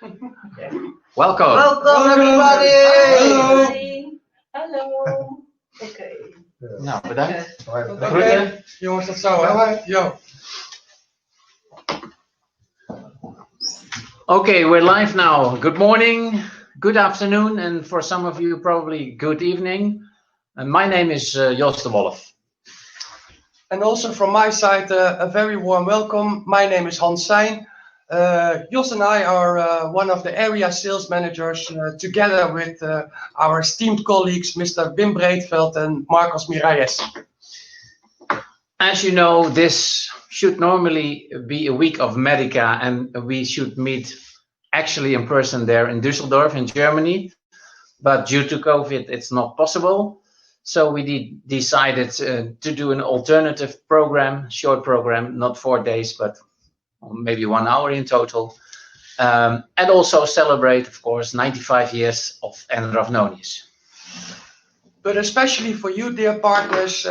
Okay. Welcome. Welcome everybody! Hello. Hallo. Oké. Nou, bedankt. Oké, jongens, dat zo hè? Yo. Okay, we're live now. Good morning, good afternoon, and for some of you, probably good evening. My name is Jos de Wolf. And also from my side, a very warm welcome. My name is Hans Sein. Jos and I are one of the area sales managers together with our esteemed colleagues, Mr. Wim Breedveld and Marcos Miralles. As you know, this should normally be a week of Medica, and we should meet actually in person there in Düsseldorf in Germany. But due to COVID, it's not possible. So we decided to do an alternative program, short program, not 4 days, but maybe 1 hour in total. And also celebrate, of course, 95 years of Enraf-Nonius. But especially for you, dear partners,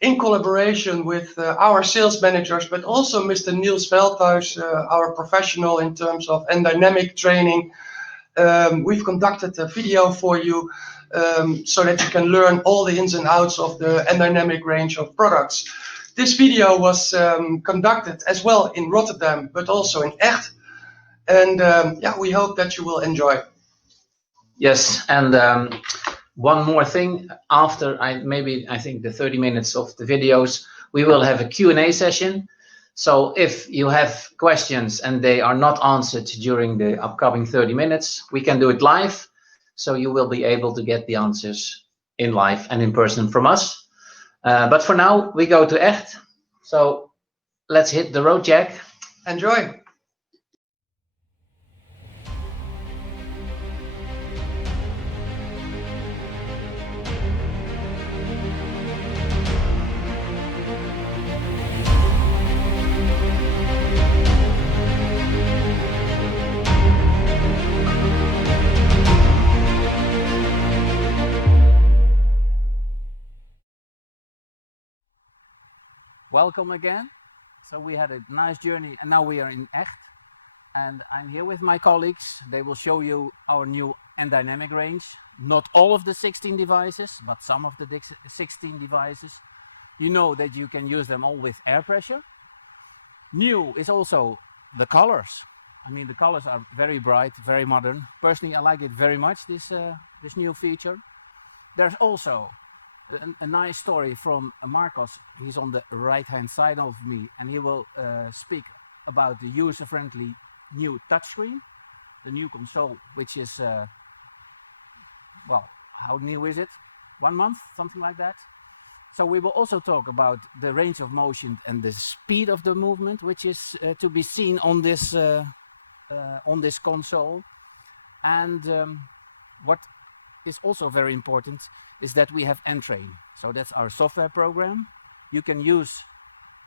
in collaboration with our sales managers, but also Mr. Niels Veldhuis, our professional in terms of dynamic training, we've conducted a video for you so that you can learn all the ins and outs of the dynamic range of products. This video was conducted as well in Rotterdam, but also in Echt. And yeah, we hope that you will enjoy. Yes, and one more thing, after I think the 30 minutes of the videos, we will have a Q&A session. So if you have questions and they are not answered during the upcoming 30 minutes, we can do it live. So you will be able to get the answers in live and in person from us. But for now, we go to Echt. So let's hit the road, Jack. Enjoy. Welcome again. So we had a nice journey and now we are in Echt. And I'm here with my colleagues. They will show you our new dynamic range. Not all of the 16 devices, but some of the 16 devices. You know that you can use them all with air pressure. New is also the colors. I mean, the colors are very bright, very modern. Personally, I like it very much, this new feature. There's also a nice story from Marcos. He's on the right hand side of me and he will speak about the user-friendly new touchscreen, the new console, which is, well, how new is it? 1 month, something like that. So we will also talk about the range of motion and the speed of the movement, which is to be seen on this console. And what is also very important is that we have Entrained. So that's our software program. You can use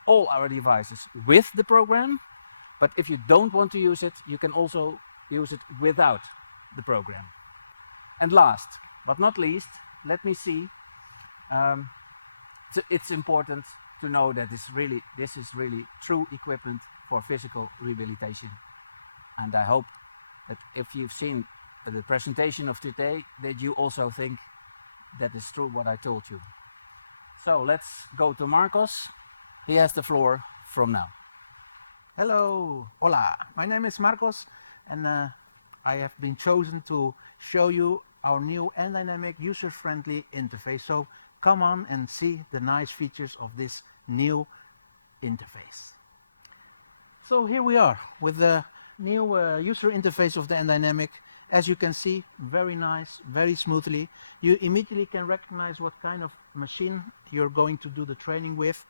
all our devices with the program, but if you don't want to use it, you can also use it without the program. And last but not least, let me see, it's important to know that this is really true equipment for physical rehabilitation. And I hope that if you've seen the presentation of today, that you also think that is true what I told you. So let's go to Marcos. He has the floor from now. Hello, hola, my name is Marcos and I have been chosen to show you our new dynamic user-friendly interface. So come on and see the nice features of this new interface. So here we are with the new user interface of the dynamic. As you can see, very nice, very smoothly. You immediately can recognize what kind of machine you're going to do the training with.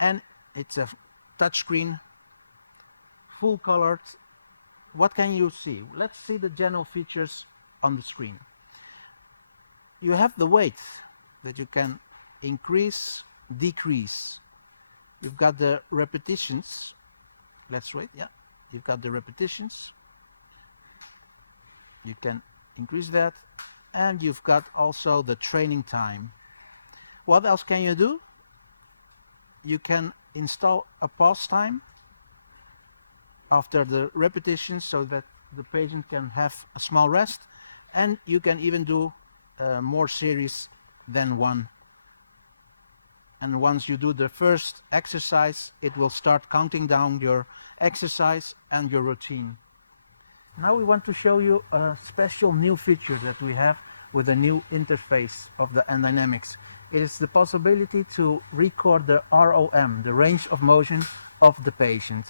And it's a touchscreen, full colored. What can you see? Let's see the general features on the screen. You have the weight that you can increase, decrease. You've got the repetitions. Let's wait, yeah. You've got the repetitions. You can increase that. And you've got also the training time. What else can you do? You can install a pause time after the repetitions so that the patient can have a small rest, and you can even do more series than one. And once you do the first exercise, it will start counting down your exercise and your routine. Now we want to show you a special new feature that we have with the new interface of the N-Dynamics. It is the possibility to record the ROM, the range of motion of the patient.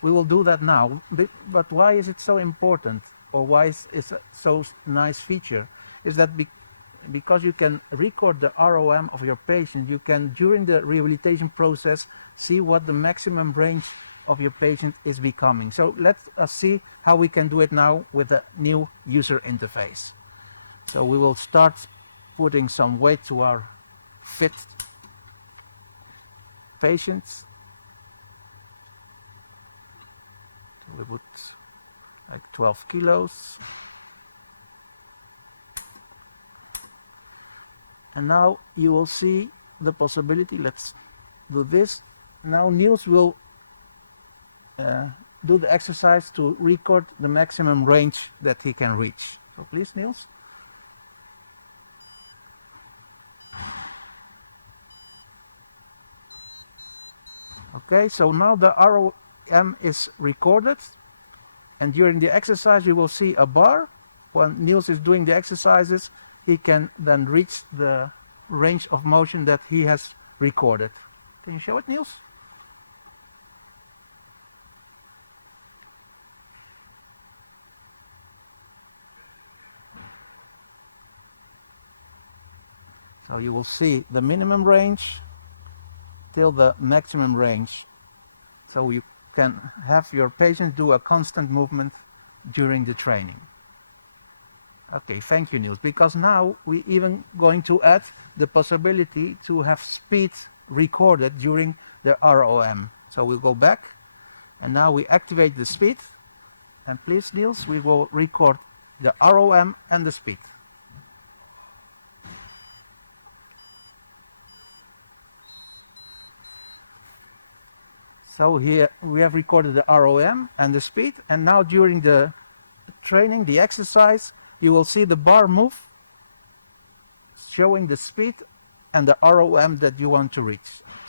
We will do that now, but why is it so important, or why is it so nice feature? Is that because you can record the ROM of your patient, you can, during the rehabilitation process, see what the maximum range of your patient is becoming. So let us see how we can do it now with the new user interface. So we will start putting some weight to our fit patients. We put like 12 kilos. And now you will see the possibility. Let's do this. Now Niels will do the exercise to record the maximum range that he can reach. So please, Niels. Okay, so now the ROM is recorded, and during the exercise you will see a bar. When Niels is doing the exercises, he can then reach the range of motion that he has recorded. Can you show it, Niels? So you will see the minimum range till the maximum range. So you can have your patient do a constant movement during the training. Okay, thank you, Niels, because now we even going to add the possibility to have speed recorded during the ROM. So we'll go back, and now we activate the speed, and please, Niels, we will record the ROM and the speed. So here we have recorded the ROM and the speed, and now during the training, the exercise, you will see the bar move, showing the speed and the ROM that you want to reach.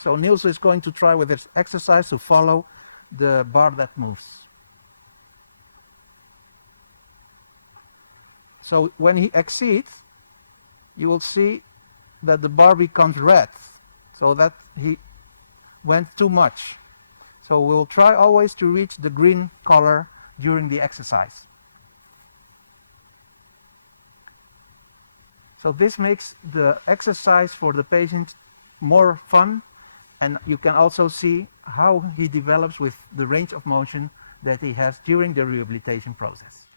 So Niels is going to try with this exercise to follow the bar that moves. So when he exceeds, you will see that the bar becomes red, so that he went too much. So we'll try always to reach the green color during the exercise. So this makes the exercise for the patient more fun, and you can also see how he develops with the range of motion that he has during the rehabilitation process.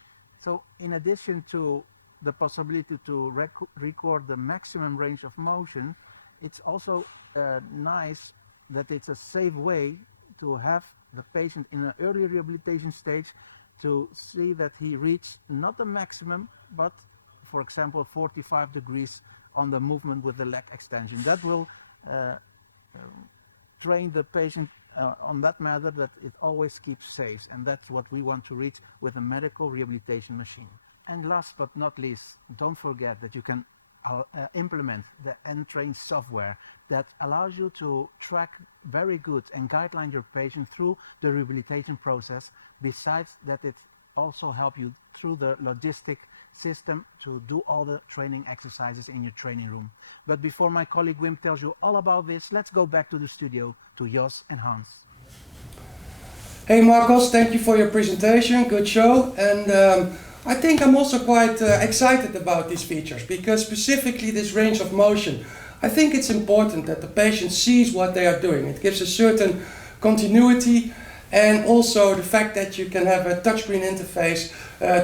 So in addition to the possibility to record the maximum range of motion, it's also nice that it's a safe way to have the patient in an early rehabilitation stage to see that he reached not the maximum, but for example 45 degrees on the movement with the leg extension. That will train the patient on that matter that it always keeps safe, and that's what we want to reach with a medical rehabilitation machine. And last but not least, don't forget that you can implement the Entrained software that allows you to track very good and guideline your patient through the rehabilitation process. Besides that, it also helps you through the logistic system to do all the training exercises in your training room. But before my colleague Wim tells you all about this, let's go back to the studio to Jos and Hans. Hey Marcos, thank you for your presentation, good show. And I think I'm also quite excited about these features, because specifically this range of motion, I think it's important that the patient sees what they are doing. It gives a certain continuity, and also the fact that you can have a touchscreen interface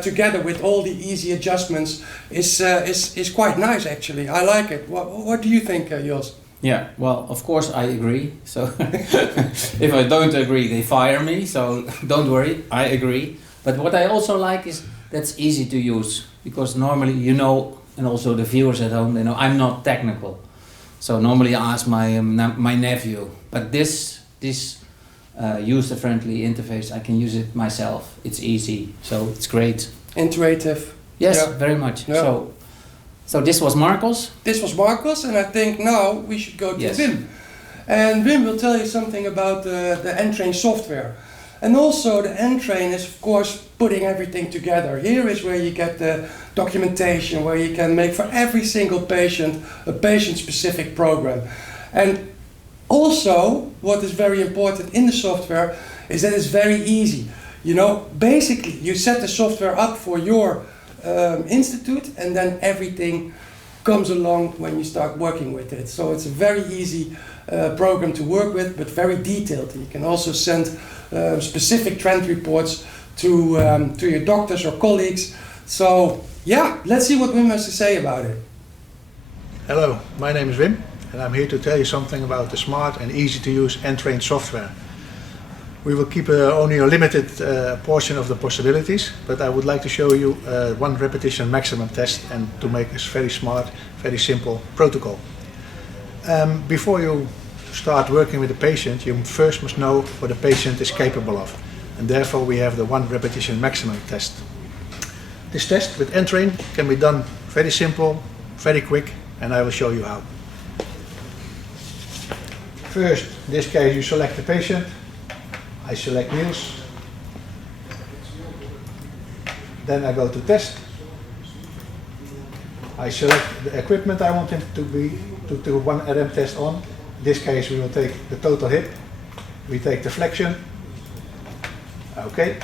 together with all the easy adjustments is quite nice actually. I like it. What do you think, Jos? Yeah, well, of course I agree. So if I don't agree, they fire me. So don't worry, I agree. But what I also like is that's easy to use, because normally, you know, and also the viewers at home, they know I'm not technical. So normally I ask my nephew. But this user-friendly interface. I can use it myself. It's easy, so it's great. Intuitive. Yes, Yeah. very much. Yeah. So this was Marcos. This was Marcos, and I think now we should go to Yes. Wim. And Wim will tell you something about the Entrained software. And also the Entrained is of course putting everything together. Here is where you get the documentation, where you can make for every single patient a patient-specific program. And also, what is very important in the software is that it's very easy. You know, basically you set the software up for your institute, and then everything comes along when you start working with it. So it's a very easy program to work with, but very detailed. You can also send specific trend reports to your doctors or colleagues. So yeah, let's see what Wim has to say about it. Hello, my name is Wim, and I'm here to tell you something about the smart and easy to use Entrained software. We will keep only a limited portion of the possibilities, but I would like to show you one repetition maximum test and to make this very smart, very simple protocol. Before you start working with the patient, you first must know what the patient is capable of, and therefore we have the one repetition maximum test. This test with Entrained can be done very simple, very quick, and I will show you how. First, in this case, you select the patient. I select Niels. Then I go to test. I select the equipment I want him to do one RM test on. In this case, we will take the total hip. We take the flexion. Okay.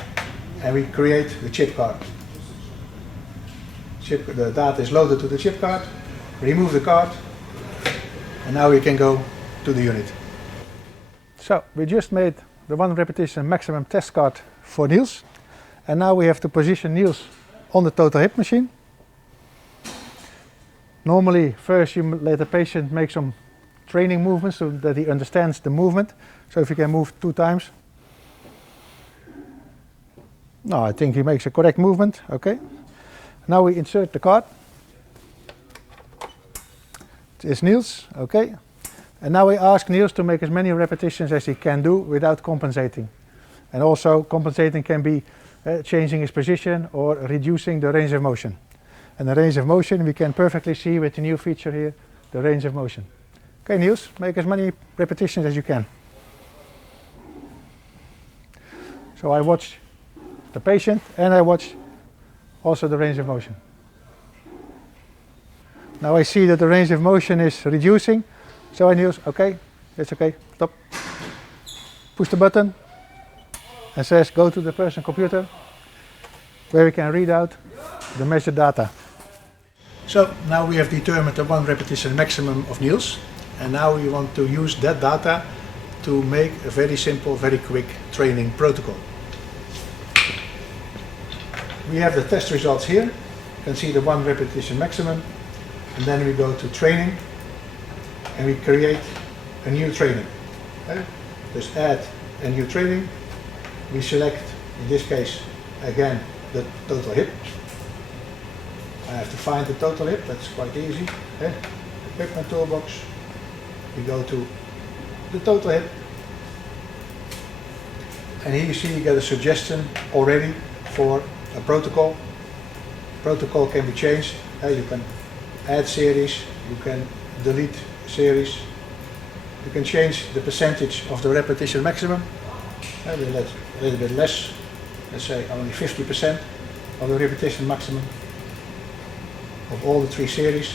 And we create the chip card. The data is loaded to the chip card. Remove the card. And now we can go to the unit. So we just made the one repetition maximum test card for Niels. And now we have to position Niels on the total hip machine. Normally, first you let the patient make some training movements so that he understands the movement. So if you can move 2 times. No, I think he makes a correct movement. Okay. Now we insert the card. It's Niels. Okay. And now we ask Niels to make as many repetitions as he can do without compensating. And also compensating can be changing his position or reducing the range of motion. And the range of motion we can perfectly see with the new feature here, the range of motion. Okay, Niels, make as many repetitions as you can. So I watch the patient and I watch also the range of motion. Now I see that the range of motion is reducing. So I Niels, okay, it's okay, stop. Push the button and says go to the person computer where we can read out the measured data. So now we have determined the one repetition maximum of Niels, and now we want to use that data to make a very simple, very quick training protocol. We have the test results here. You can see the one repetition maximum, and then we go to training and we create a new training. Okay? Just add a new training. We select, in this case, again, the total hip. I have to find the total hip, that's quite easy. Okay? Equipment toolbox. We go to the total hip. And here you see you get a suggestion already for a protocol. Protocol can be changed. You can add series, you can delete series. You can change the percentage of the repetition maximum. We let a little bit less, let's say only 50% of the repetition maximum of all the 3 series.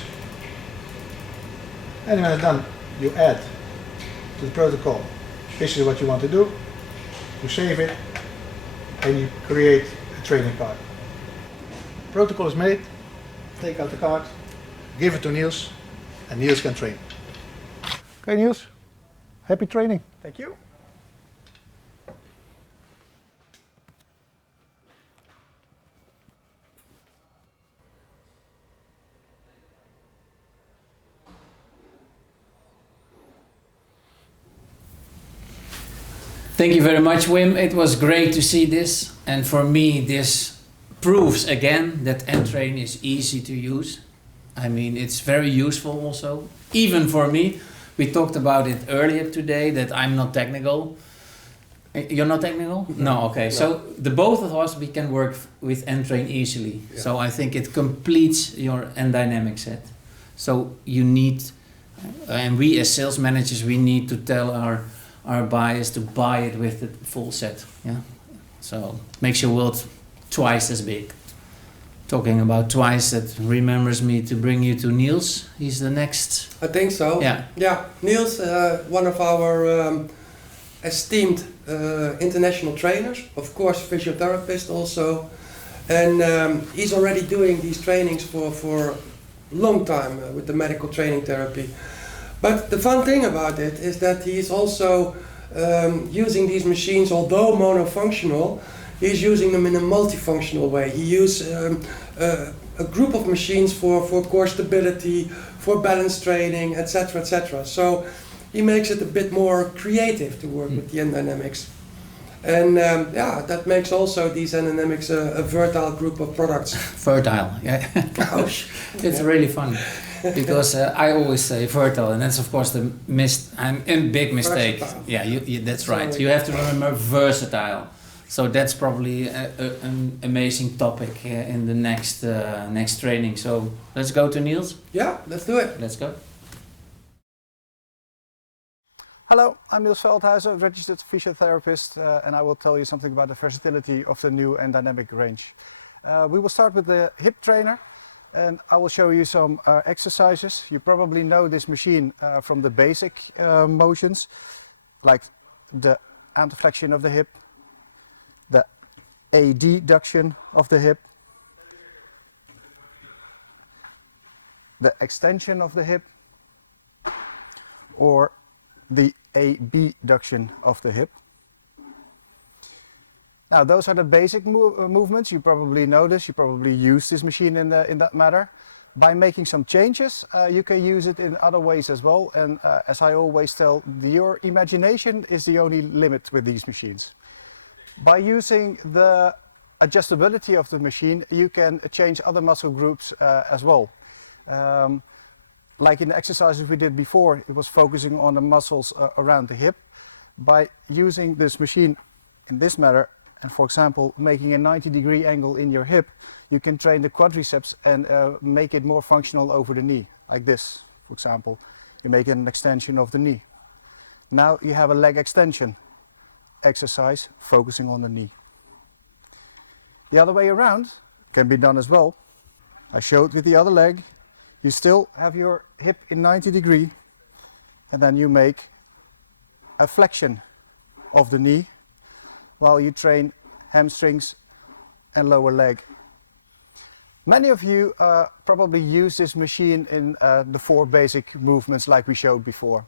And when it's done, you add to the protocol, this is what you want to do. You save it and you create a training card. Protocol is made, take out the card, give it to Niels, and Niels can train. Okay, Niels, happy training. Thank you. Thank you very much, Wim. It was great to see this. And for me, this proves again that Entrained is easy to use. I mean, it's very useful also, even for me. We talked about it earlier today, that I'm not technical. You're not technical? No, okay. So the both of us, we can work with Entrained easily. Yeah. So I think it completes your N-dynamic set. So you need, and we as sales managers, we need to tell our buyers to buy it with the full set. Yeah. So makes your world twice as big. Talking about twice, that remembers me to bring you to Niels. He's the next. I think so. Yeah. Yeah, Niels, one of our esteemed international trainers, of course physiotherapist also, and he's already doing these trainings for a long time with the medical training therapy. But the fun thing about it is that he's also using these machines, although monofunctional, he's using them in a multifunctional way. He uses a group of machines for core stability, for balance training, etc., etc. So he makes it a bit more creative to work with the N-dynamics. And yeah, that makes also these N-dynamics a versatile group of products. Fertile, yeah. It's really fun. Because I always say fertile, and that's of course the big mistake. Versatile. Yeah, that's right. Sorry. You have to remember versatile. So that's probably an amazing topic in the next training. So let's go to Niels. Yeah, let's do it. Let's go. Hello, I'm Niels Veldhuizen, registered physiotherapist, and I will tell you something about the versatility of the new N-dynamic range. We will start with the hip trainer, and I will show you some exercises. You probably know this machine from the basic motions, like the anterflexion of the hip, the adduction of the hip, the extension of the hip, or the abduction of the hip. Now those are the basic movements. You probably know this, you probably use this machine in that matter. By making some changes, you can use it in other ways as well, and as I always tell, your imagination is the only limit with these machines. By using the adjustability of the machine, you can change other muscle groups as well. Like in the exercises we did before, it was focusing on the muscles around the hip. By using this machine in this manner, and for example making a 90-degree angle in your hip, you can train the quadriceps and make it more functional over the knee, like this, for example. You make an extension of the knee. Now you have a leg extension exercise focusing on the knee. The other way around can be done as well. I showed with the other leg. You still have your hip in 90 degree, and then you make a flexion of the knee while you train hamstrings and lower leg. Many of you probably use this machine in the 4 basic movements like we showed before.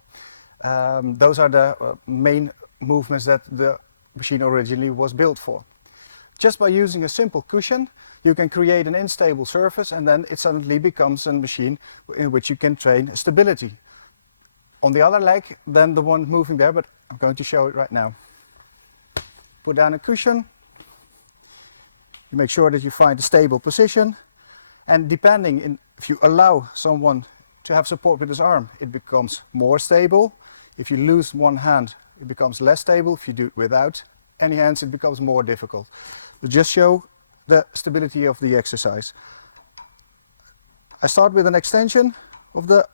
Those are the main movements that the machine originally was built for. Just by using a simple cushion, you can create an unstable surface, and then it suddenly becomes a machine in which you can train stability. On the other leg than the one moving there, but I'm going to show it right now. Put down a cushion. You make sure that you find a stable position, and depending if you allow someone to have support with his arm, it becomes more stable. If you lose one hand, it becomes less stable. If you do it without any hands, it becomes more difficult. But just show the stability of the exercise. I start with an extension of the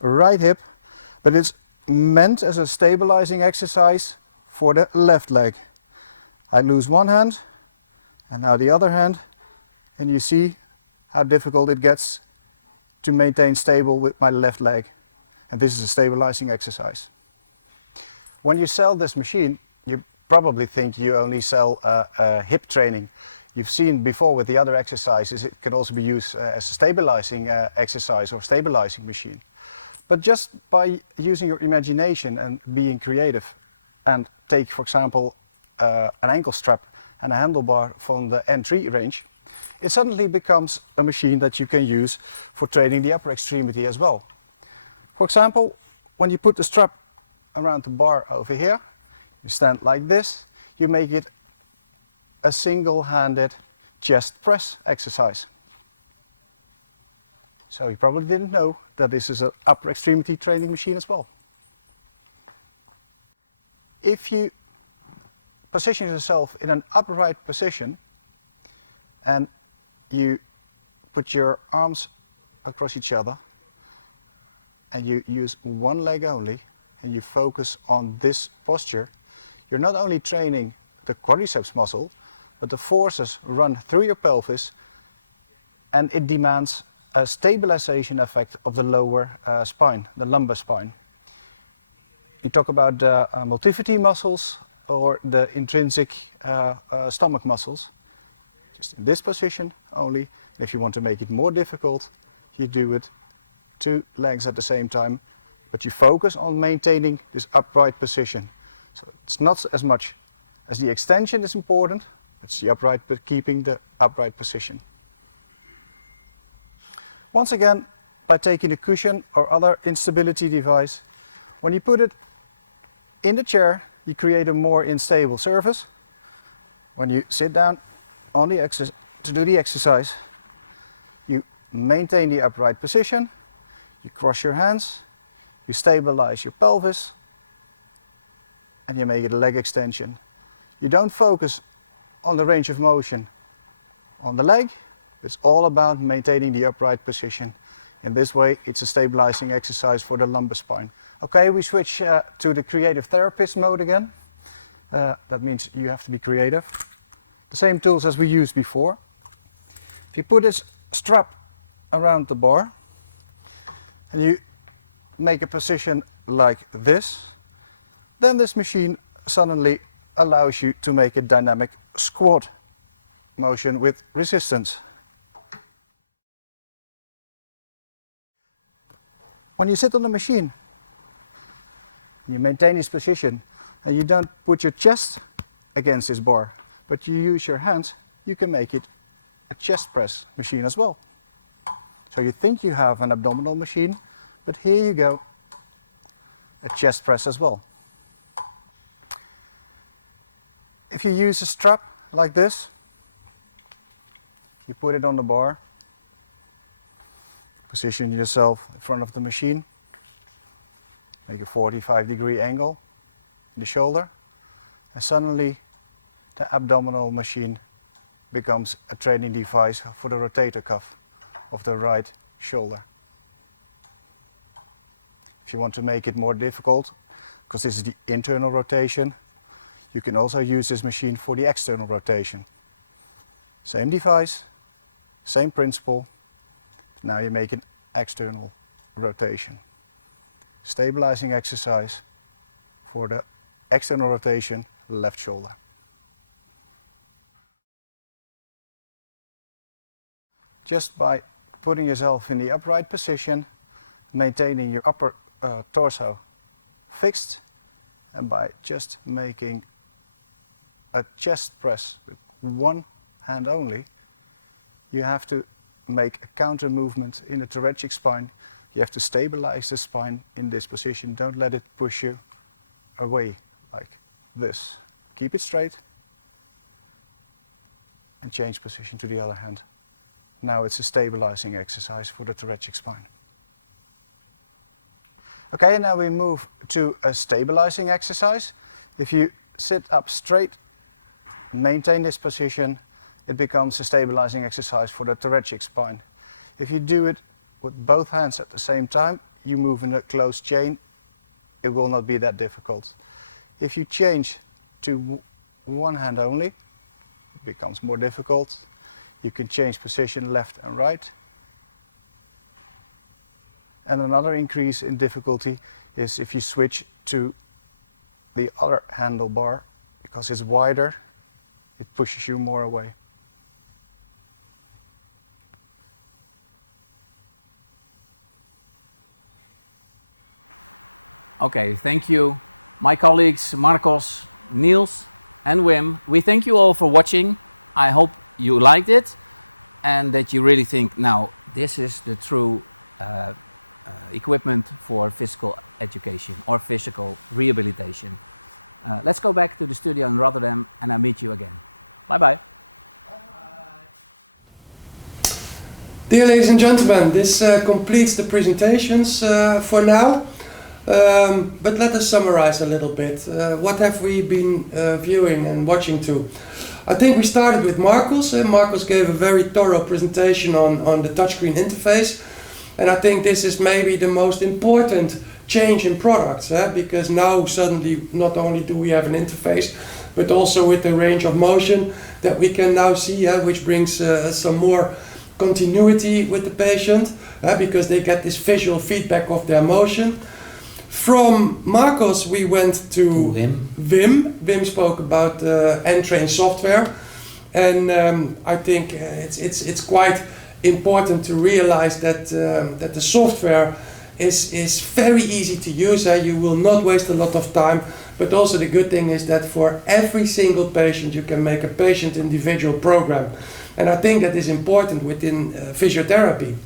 right hip, but it's meant as a stabilizing exercise for the left leg. I lose one hand, and now the other hand, and you see how difficult it gets to maintain stable with my left leg. And this is a stabilizing exercise. When you sell this machine, you probably think you only sell hip training. You've seen before with the other exercises, it can also be used as a stabilizing exercise or stabilizing machine. But just by using your imagination and being creative, and take, for example, an ankle strap and a handlebar from the N3 range, it suddenly becomes a machine that you can use for training the upper extremity as well. For example, when you put the strap around the bar over here, you stand like this, you make it a single-handed chest press exercise. So you probably didn't know that this is an upper extremity training machine as well. If you position yourself in an upright position and you put your arms across each other and you use one leg only and you focus on this posture, you're not only training the quadriceps muscle, but the forces run through your pelvis and it demands a stabilization effect of the lower spine, the lumbar spine. We talk about the multifity muscles or the intrinsic stomach muscles, just in this position only. And if you want to make it more difficult, you do it 2 legs at the same time, but you focus on maintaining this upright position. So it's not as much as the extension is important, it's the upright, but keeping the upright position. Once again, by taking a cushion or other instability device, when you put it in the chair, you create a more unstable surface. When you sit down on the to do the exercise, you maintain the upright position, you cross your hands, you stabilize your pelvis, and you make it a leg extension. You don't focus on the range of motion on the leg. It's all about maintaining the upright position. In this way, it's a stabilizing exercise for the lumbar spine. Okay, we switch to the creative therapist mode again. That means you have to be creative. The same tools as we used before. If you put this strap around the bar and you make a position like this, then this machine suddenly allows you to make a dynamic squat motion with resistance. When you sit on the machine, you maintain this position and you don't put your chest against this bar, but you use your hands, you can make it a chest press machine as well. So you think you have an abdominal machine, but here you go, a chest press as well. If you use a strap like this, you put it on the bar, position yourself in front of the machine, make a 45-degree angle in the shoulder, and suddenly the abdominal machine becomes a training device for the rotator cuff of the right shoulder. If you want to make it more difficult, because this is the internal rotation, you can also use this machine for the external rotation. Same device, same principle. Now you make an external rotation. Stabilizing exercise for the external rotation, left shoulder. Just by putting yourself in the upright position, maintaining your upper torso fixed, and by just making a chest press with one hand only, you have to make a counter movement in the thoracic spine. You have to stabilize the spine in this position. Don't let it push you away like this. Keep it straight and change position to the other hand. Now it's a stabilizing exercise for the thoracic spine. Okay, now we move to a stabilizing exercise. If you sit up straight, maintain this position, it becomes a stabilizing exercise for the thoracic spine. If you do it with both hands at the same time, you move in a closed chain, it will not be that difficult. If you change to one hand only, it becomes more difficult. You can change position left and right. And another increase in difficulty is if you switch to the other handlebar, because it's wider, it pushes you more away. Okay, thank you, my colleagues Marcos, Niels, and Wim. We thank you all for watching. I hope you liked it and that you really think, now, this is the true equipment for physical education or physical rehabilitation. Let's go back to the studio in Rotterdam and I'll meet you again. Bye-bye. Dear ladies and gentlemen, this completes the presentations for now. But let us summarize a little bit. What have we been viewing and watching to? I think we started with Marcus. Marcus gave a very thorough presentation on the touchscreen interface. And I think this is maybe the most important change in products, because now suddenly not only do we have an interface, but also with the range of motion that we can now see, which brings some more continuity with the patient, because they get this visual feedback of their motion. From Marcos we went to Wim. Wim spoke about Entrained software, and I think it's quite important to realize that that the software is very easy to use. You will not waste a lot of time, but also the good thing is that for every single patient you can make a patient individual program, and I think that is important within physiotherapy.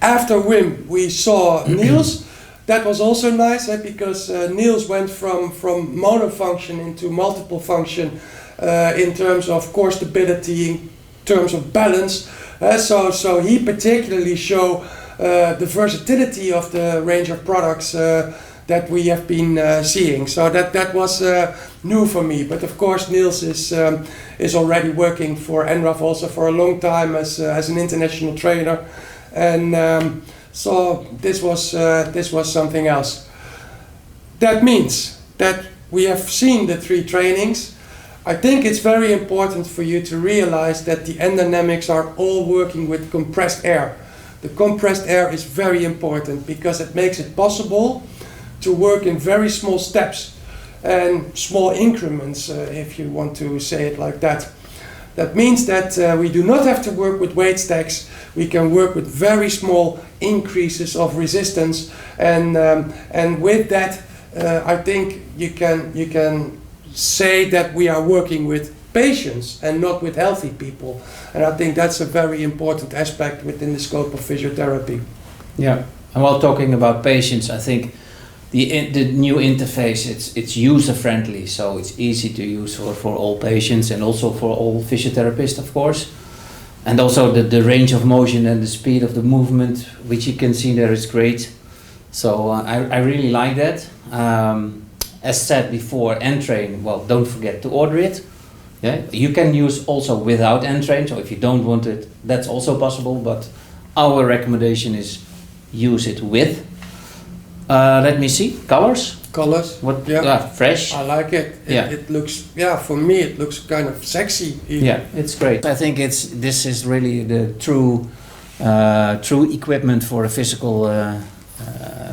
After Wim we saw Niels. That was also nice, because Niels went from monofunction into multiple function in terms of core stability, in terms of balance. So he particularly showed the versatility of the range of products that we have been seeing. So that was new for me. But of course Niels is already working for Enraf also for a long time as an international trainer, and so this was something else. That means that we have seen the 3 trainings. I think it's very important for you to realize that the end dynamics are all working with compressed air. The compressed air is very important because it makes it possible to work in very small steps and small increments, if you want to say it like that. That means that we do not have to work with weight stacks. We can work with very small increases of resistance, and with that, I think you can say that we are working with patients and not with healthy people, and I think that's a very important aspect within the scope of physiotherapy. Yeah, and while talking about patients, I think the new interface, it's user friendly, so it's easy to use for all patients and also for all physiotherapists, of course. And also the range of motion and the speed of the movement, which you can see there, is great. So I really like that. As said before, Entrained, well, don't forget to order it. Yeah, you can use also without Entrained, so if you don't want it, that's also possible, but our recommendation is use it with. Let me see, colors. What? Yeah. Fresh. I like it. It looks, for me it looks kind of sexy even. Yeah, it's great. I think this is really the true equipment for a physical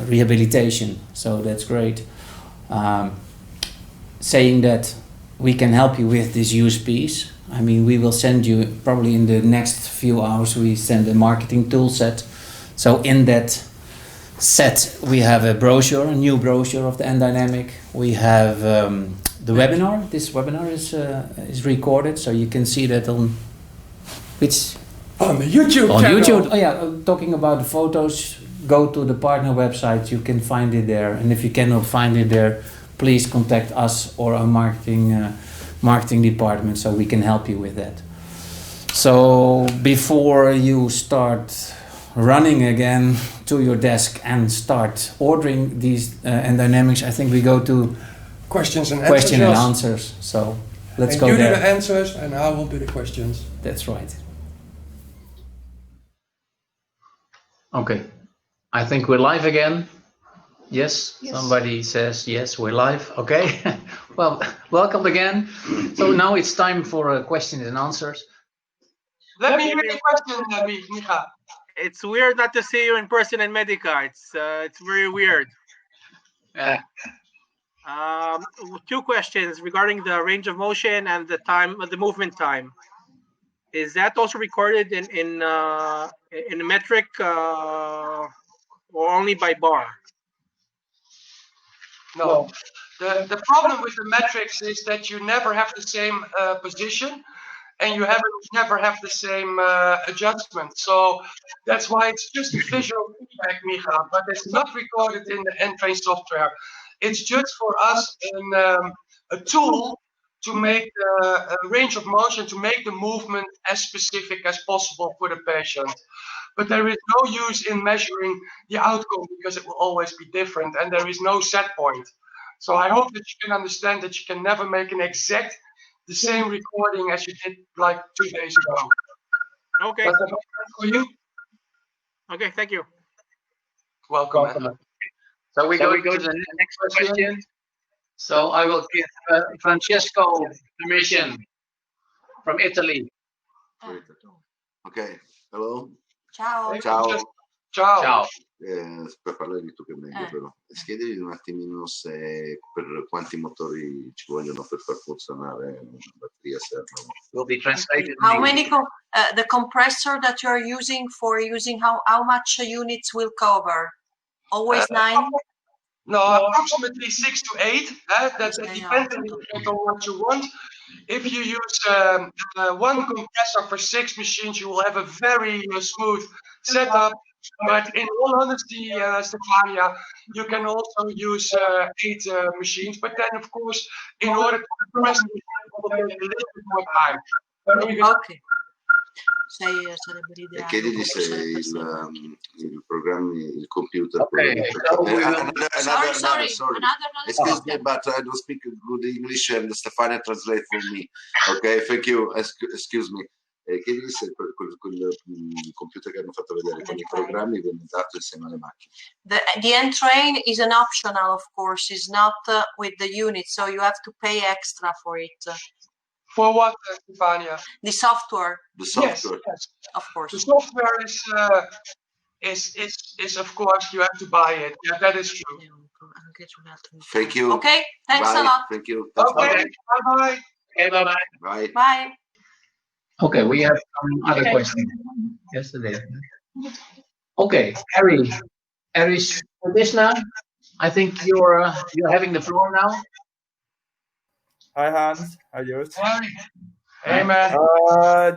rehabilitation. So that's great. Saying that we can help you with these USPs. I mean, we will send you probably in the next few hours. We send a marketing tool set. So in that set we have a brochure, a new brochure of the End Dynamic. We have the webinar. This webinar is recorded, so you can see that on which on the YouTube on channel. YouTube. Oh yeah, talking about the photos, go to the partner website. You can find it there, and if you cannot find it there, please contact us or our marketing department, so we can help you with that. So before you start running again to your desk and start ordering these End Dynamics, I think we go to questions and answers. So let's go there. You there. do the answers and I will do the questions. That's right. Okay, I think we're live again. Yes, somebody says yes, we're live. Okay, well, welcome again. So now it's time for questions and answers. Let me hear the question, Micha. It's weird not to see you in person in Medica. It's very weird. Two questions regarding the range of motion and the time, the movement time. Is that also recorded in a metric or only by bar? No. The problem with the metrics is that you never have the same position, and you never have the same adjustment. So that's why it's just visual feedback, Micha, but it's not recorded in the Entrained software. It's just for us a tool to make a range of motion, to make the movement as specific as possible for the patient. but there is no use in measuring the outcome because it will always be different and there is no set point. So I hope that you can understand that you can never make an exact the same recording as you did like 2 days ago. Okay. Does that make sense for you? Okay, thank you. Welcome. So we go to the next question. So I will give Francesco permission from Italy. Ok, hello? Ciao. Ciao. Ciao. Per parlare di tu che è meglio però. Chiedimi un attimino se per quanti motori ci vogliono per far funzionare una batteria servono. Will be translated. How many the compressor that you're using for using how much units will cover? Always 9? No, approximately 6 to 8. That depends a little bit on what you want. If you use one compressor for 6 machines, you will have a very smooth setup. But in all honesty, Stefania, you can also use 8 machines. But then, of course, in order to compress, it will take a little bit more time. Ok. E chiedili se il programma, il computer. Okay. Sorry. Excuse me, but I don't speak good English and Stefania translate for me. Okay, thank you. Excuse me. Chiedili se quel computer che hanno fatto vedere con i programmi viene dato insieme alle macchine. The Entrained is an optional, of course. It's not with the unit, so you have to pay extra for it. For what, Stefania? The software. The software. Yes. Of course. The software is of course you have to buy it. Yeah, that is true. Thank you. Okay, thanks Bye. a lot. Thank you. Okay, bye-bye. Okay, bye-bye. Bye. Bye. Okay, we have some other questions yesterday. Okay, Harry Krishna, I think you're having the floor now. Hi Hans, hi Joost. Hey man.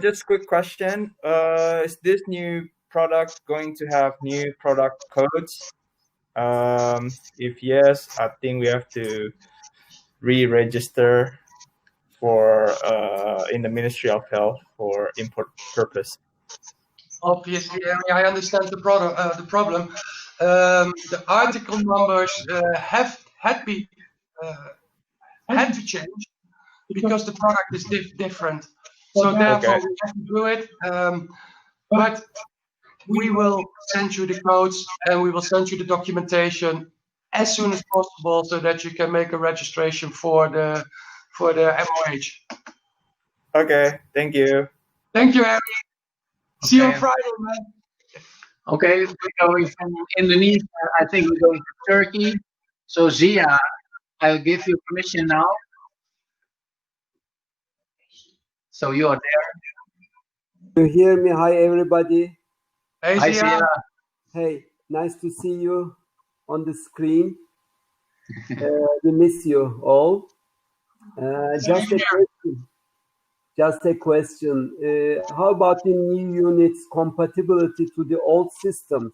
Just a quick question. Is this new product going to have new product codes? If yes, I think we have to re-register for in the Ministry of Health for import purpose. Obviously, I understand the problem. The article numbers had to change because the product is different. So therefore, we have to do it. But we will send you the codes and we will send you the documentation as soon as possible so that you can make a registration for the MOH. Okay, thank you. Thank you, Harry. See you on Friday, man. Okay, we're going from Indonesia. I think we're going to Turkey. So Zia, I'll give you permission now. So you are there. You hear me? Hi, everybody. Hey, Hi, Zia. Zia. Hey, nice to see you on the screen. We miss you all. Just a question. How about the new units compatibility to the old systems?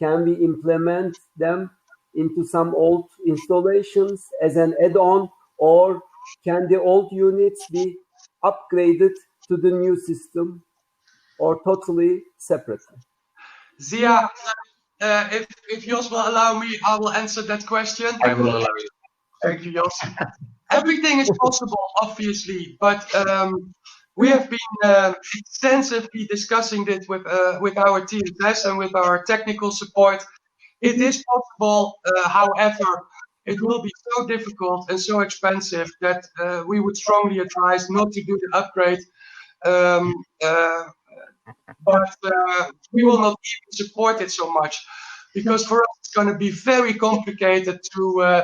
Can we implement them into some old installations as an add-on, or can the old units be upgraded to the new system, or totally separately? Zia, if Jos will allow me, I will answer that question. I will allow you. Thank you, Jos. Everything is possible, obviously, but we have been extensively discussing this with our TSS and with our technical support. It is possible, however, it will be so difficult and so expensive that we would strongly advise not to do the upgrade. But we will not even support it so much because for us it's going to be very complicated to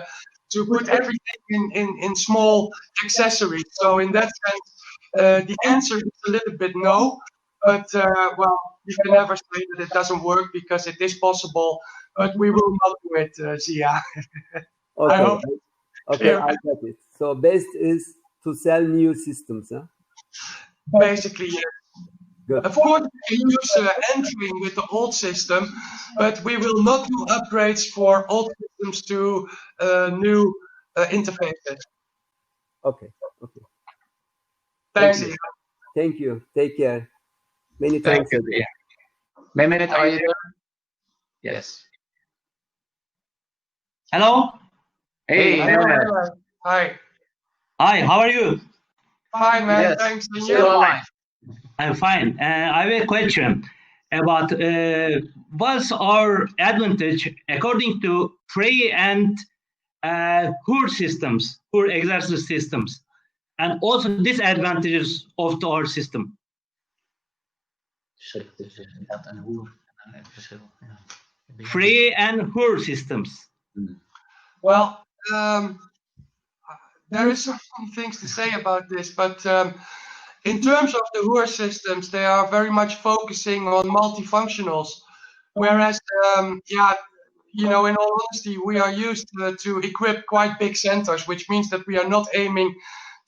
put everything in small accessories. So in that sense, the answer is a little bit no. But well, you can never say that it doesn't work because it is possible. But we will not do it, Zia. Okay, okay, I got it. So best is to sell new systems, huh? Basically, yes. Good. Of course, we can use entering with the old system, but we will not do upgrades for old systems to new interfaces. Okay, okay. Thanks, Zia. Thank you. Take care. Many Thank thanks. you, Zia. Mehmet, are you there? Yes. Hello. Hey, Mehmet. Hi. Hi. How are you? Fine, man. Yes. Thanks. And Still you? alive. I'm fine. I have a question about what's our advantage according to free and HUR systems, HUR exercise systems, and also disadvantages of our system. Free and HUR systems. Well, there is some things to say about this, but in terms of the HUR systems, they are very much focusing on multifunctionals, whereas, you know, in all honesty, we are used to equip quite big centers, which means that we are not aiming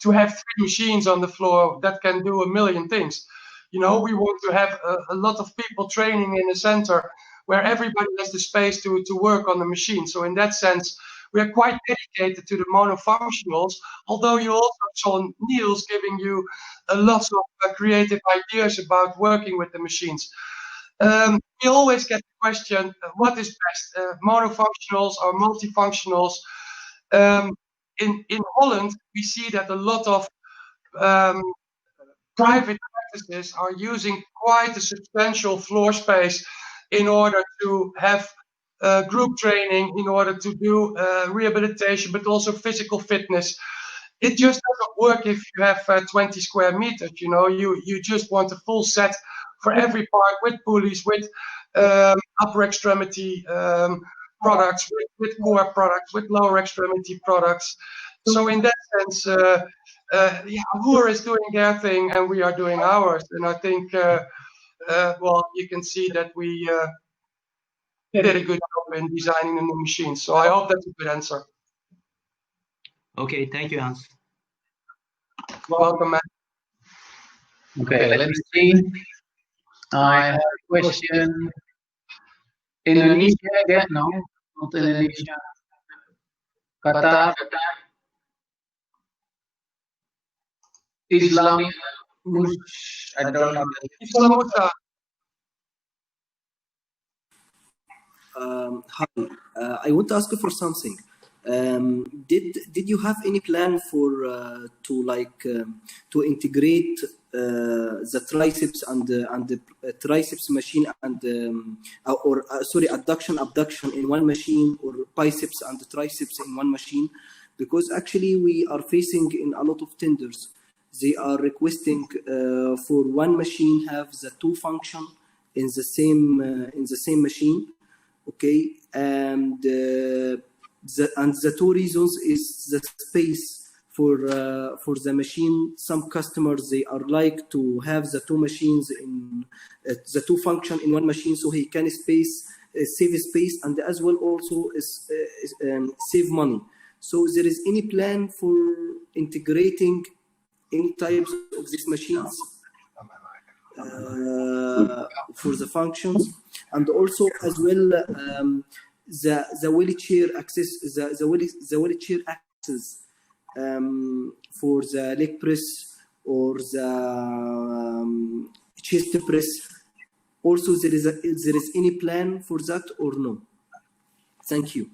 to have 3 machines on the floor that can do a million things. You know, we want to have a lot of people training in a center where everybody has the space to work on the machine. So in that sense, we are quite dedicated to the monofunctionals, although you also saw Niels giving you lots of creative ideas about working with the machines. We always get the question, what is best, monofunctionals or multifunctionals? In Holland, we see that a lot of private practices are using quite a substantial floor space in order to have group training, in order to do rehabilitation, but also physical fitness. It just doesn't work if you have 20 square meters. You know, you just want a full set for every part with pulleys, with upper extremity products, with core products, with lower extremity products. So in that sense, HUR is doing their thing and we are doing ours. And I think, well, you can see that we did a good job in designing the new machines. So I hope that's a good answer. Okay, thank you, Hans. Welcome, man. Okay, let me see. I have a question. Indonesia again? No, not Indonesia. Qatar. Islam. I don't know. Islam. Hi, I want to ask you for something. Did you have any plan for to integrate the triceps and the triceps machine and sorry, abduction in one machine, or biceps and the triceps in one machine? Because actually we are facing in a lot of tenders, they are requesting for one machine have the 2 function in the same machine. Okay, and the 2 reasons is the space for the machine. Some customers, they are like to have the 2 machines in the 2 function in one machine, so he can save space, and as well also save money. So there is any plan for integrating any types of these machines for the functions? And also as well, the wheelchair access, the wheelchair access for the leg press or the chest press. Also, there is any plan for that or no? Thank you.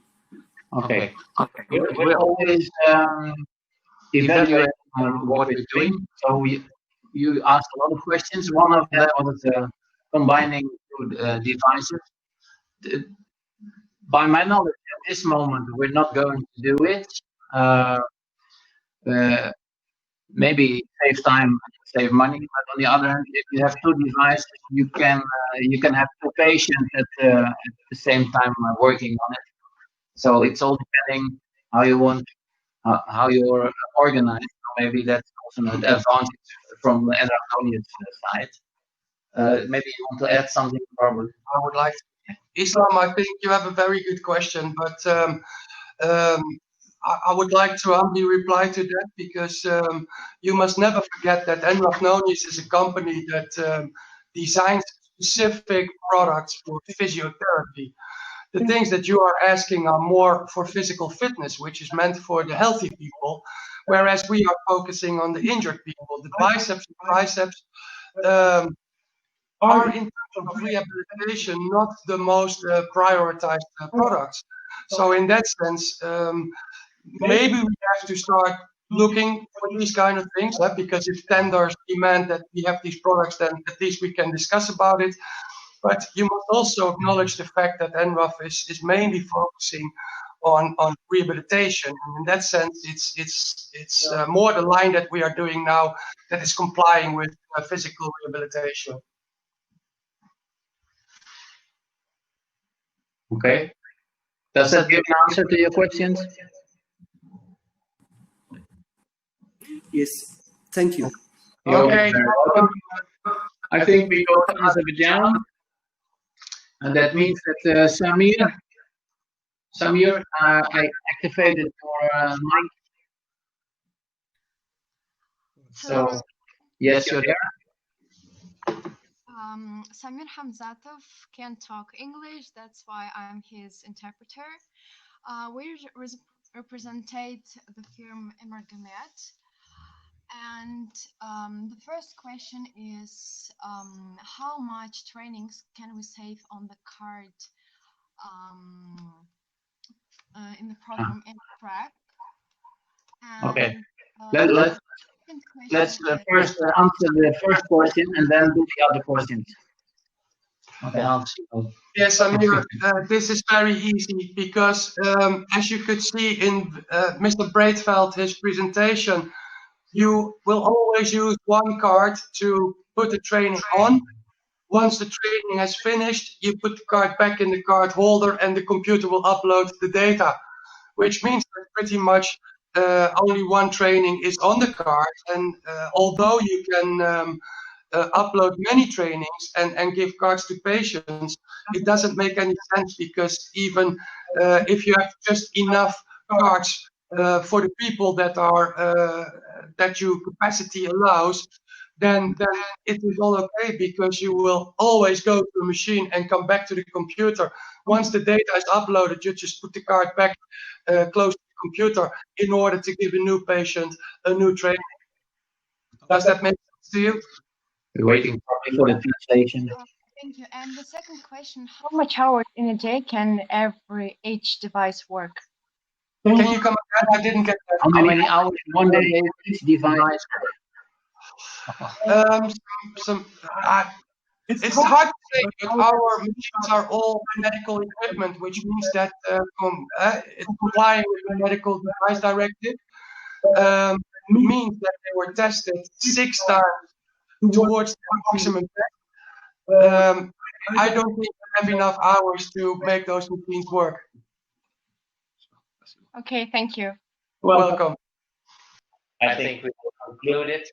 Okay. We always evaluate what we're doing. So you asked a lot of questions. One of them was combining 2 devices. By my knowledge, at this moment, we're not going to do it. Maybe save time, save money. But on the other hand, if you have 2 devices, you can have 2 patients at the same time working on it. So it's all depending how you want, how you're organized. Maybe that's also an advantage from the Enraf-Nonius side. Maybe you want to add something, probably. I would like to. Islam, I think you have a very good question, but I would like to humbly reply to that, because you must never forget that Enraf-Nonius is a company that designs specific products for physiotherapy. The things that you are asking are more for physical fitness, which is meant for the healthy people, whereas we are focusing on the injured people, the biceps and triceps. are in terms of rehabilitation not the most prioritized products. So in that sense, maybe we have to start looking for these kind of things, because if tenders demand that we have these products, then at least we can discuss about it. But you must also acknowledge the fact that Enraf is mainly focusing on rehabilitation. And in that sense, it's more the line that we are doing now that is complying with physical rehabilitation. Okay. Does that give an answer to your questions? Yes, thank you. Okay. I think we go to Azerbaijan, and that means that Samir, I activated your mic. So, yes, you're there. Samir Hamzatov can't talk English, that's why I'm his interpreter. We represent the firm Emergamet. And the first question is, how much trainings can we save on the card in the program Entrained? Okay. Let's first answer the first question and then do the other questions. Okay. Yes, Amir, this is very easy because as you could see in Mr. Breedveld, his presentation, you will always use one card to put the training on. Once the training has finished, you put the card back in the card holder and the computer will upload the data, which means that pretty much only one training is on the card. And although you can upload many trainings and give cards to patients, it doesn't make any sense, because even if you have just enough cards for the people that are that your capacity allows, then it is all okay, because you will always go to a machine and come back to the computer. Once the data is uploaded, you just put the card back close to the computer in order to give a new patient a new training. Does that make sense to you? We're waiting probably for the translation. Thank you. And the second question, how much hours in a day can each device work? Can you come again? I didn't get that. How many hours in one day each device? It's hard to say, but our machines are all medical equipment, which means that it's complying with the medical device directive. Means that they were tested 6 times towards the maximum test. I don't think we have enough hours to make those machines work. Okay, thank you. Welcome. I think we will conclude it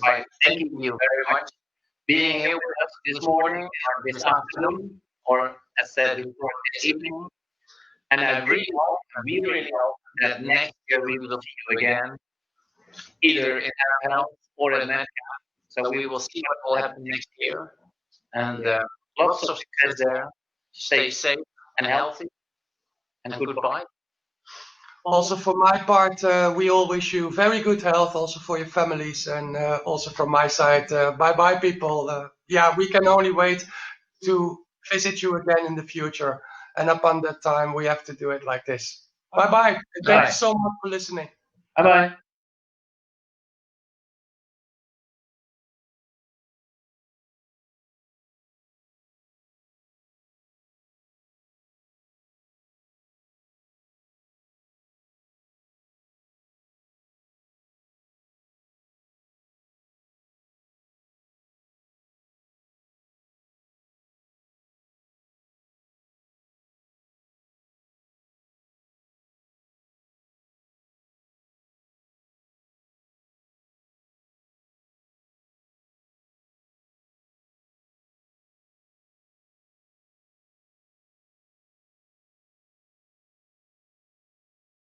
by thanking you very much being here with us this morning or this afternoon, or as said before, this evening. And I really hope that next year we will see you again, either in our health or in MedCap. So we will see what will happen next year. And lots of success there. Stay safe and healthy. And goodbye. Also, for my part, we all wish you very good health, also for your families, and also from my side, bye-bye, people. Yeah, we can only wait to visit you again in the future. And upon that time, we have to do it like this. Bye-bye. Thank you so much for listening. Bye-bye.